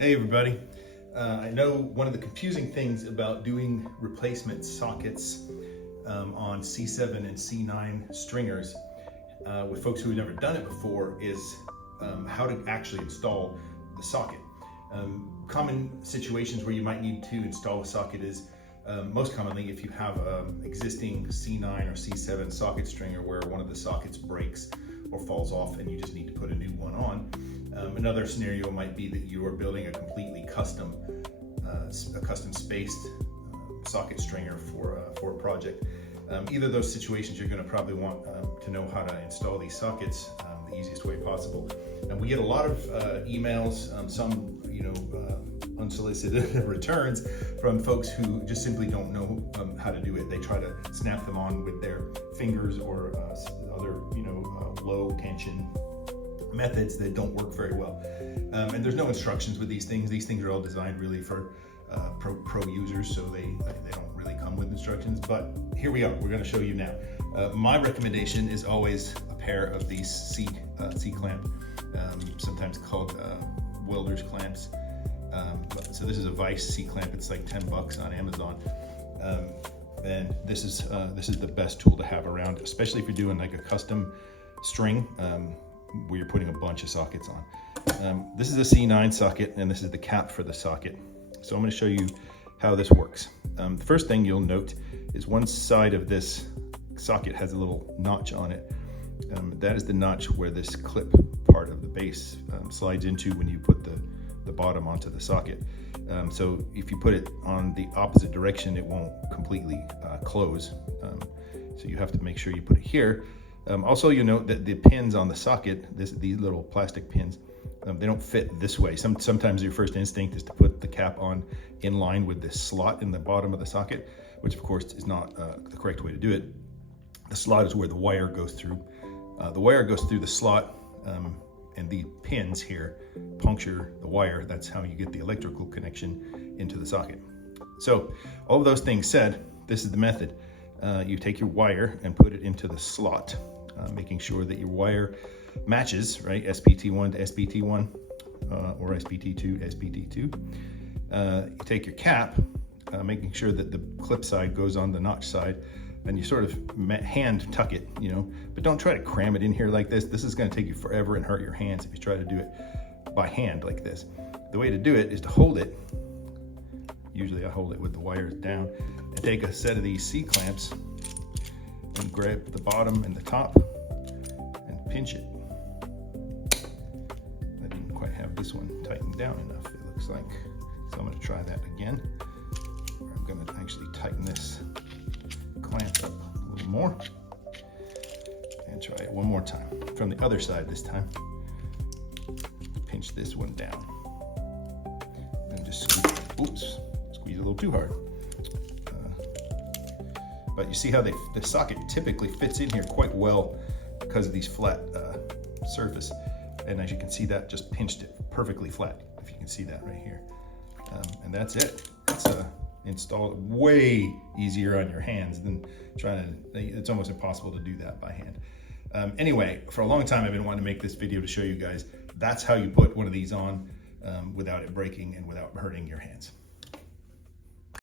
Hey everybody. I know one of the confusing things about doing replacement sockets on C7 and C9 stringers with folks who have never done it before is how to actually install the socket. Common situations where you might need to install a socket is most commonly if you have an existing C9 or C7 socket stringer where one of the sockets breaks or falls off and you just need to put a new one on. Another scenario might be that you are building a completely custom spaced socket stringer for a project. Either of those situations, you're going to probably want to know how to install these sockets the easiest way possible. And we get a lot of emails, some unsolicited returns from folks who just simply don't know how to do it. They try to snap them on with their fingers or other low tension methods that don't work very well. And there's no instructions with these things. These things are all designed really for pro users, so they don't really come with instructions. But here we are. We're going to show you now. My recommendation is always a pair of these C clamp, sometimes called welder's clamps. So this is a Vice C clamp. It's like $10 on Amazon. And this is the best tool to have around, especially if you're doing like a custom string where you're putting a bunch of sockets on. This is a C9 socket, and this is the cap for the socket. So I'm going to show you how this works. The first thing you'll note is one side of this socket has a little notch on it. That is the notch where this clip part of the base slides into when you put the bottom onto the socket. So if you put it on the opposite direction, it won't completely close. So you have to make sure you put it here. Also, you'll note that the pins on the socket, these little plastic pins, they don't fit this way. Sometimes your first instinct is to put the cap on in line with this slot in the bottom of the socket, which of course is not the correct way to do it. The slot is where the wire goes through. The wire goes through the slot, and the pins here puncture the wire. That's how you get the electrical connection into the socket. So all of those things said, this is the method. You take your wire and put it into the slot, making sure that your wire matches, right? SPT1 to SPT1 or SPT2 to SPT2. You take your cap, making sure that the clip side goes on the notch side, and you sort of hand tuck it, but don't try to cram it in here like this. This is going to take you forever and hurt your hands if you try to do it by hand like this. The way to do it is to hold it. Usually I hold it with the wires down, and take a set of these C clamps and grab the bottom and the top and pinch it. I didn't quite have this one tightened down enough, it looks like. So I'm going to try that again. I'm going to actually tighten this clamp up a little more and try it one more time from the other side this time. Pinch this one down and just squeeze a little too hard. But you see how the socket typically fits in here quite well because of these flat surface. And as you can see, that just pinched it perfectly flat, if you can see that right here. And that's it. It's installed way easier on your hands than it's almost impossible to do that by hand. Anyway, for a long time I've been wanting to make this video to show you guys that's how you put one of these on without it breaking and without hurting your hands.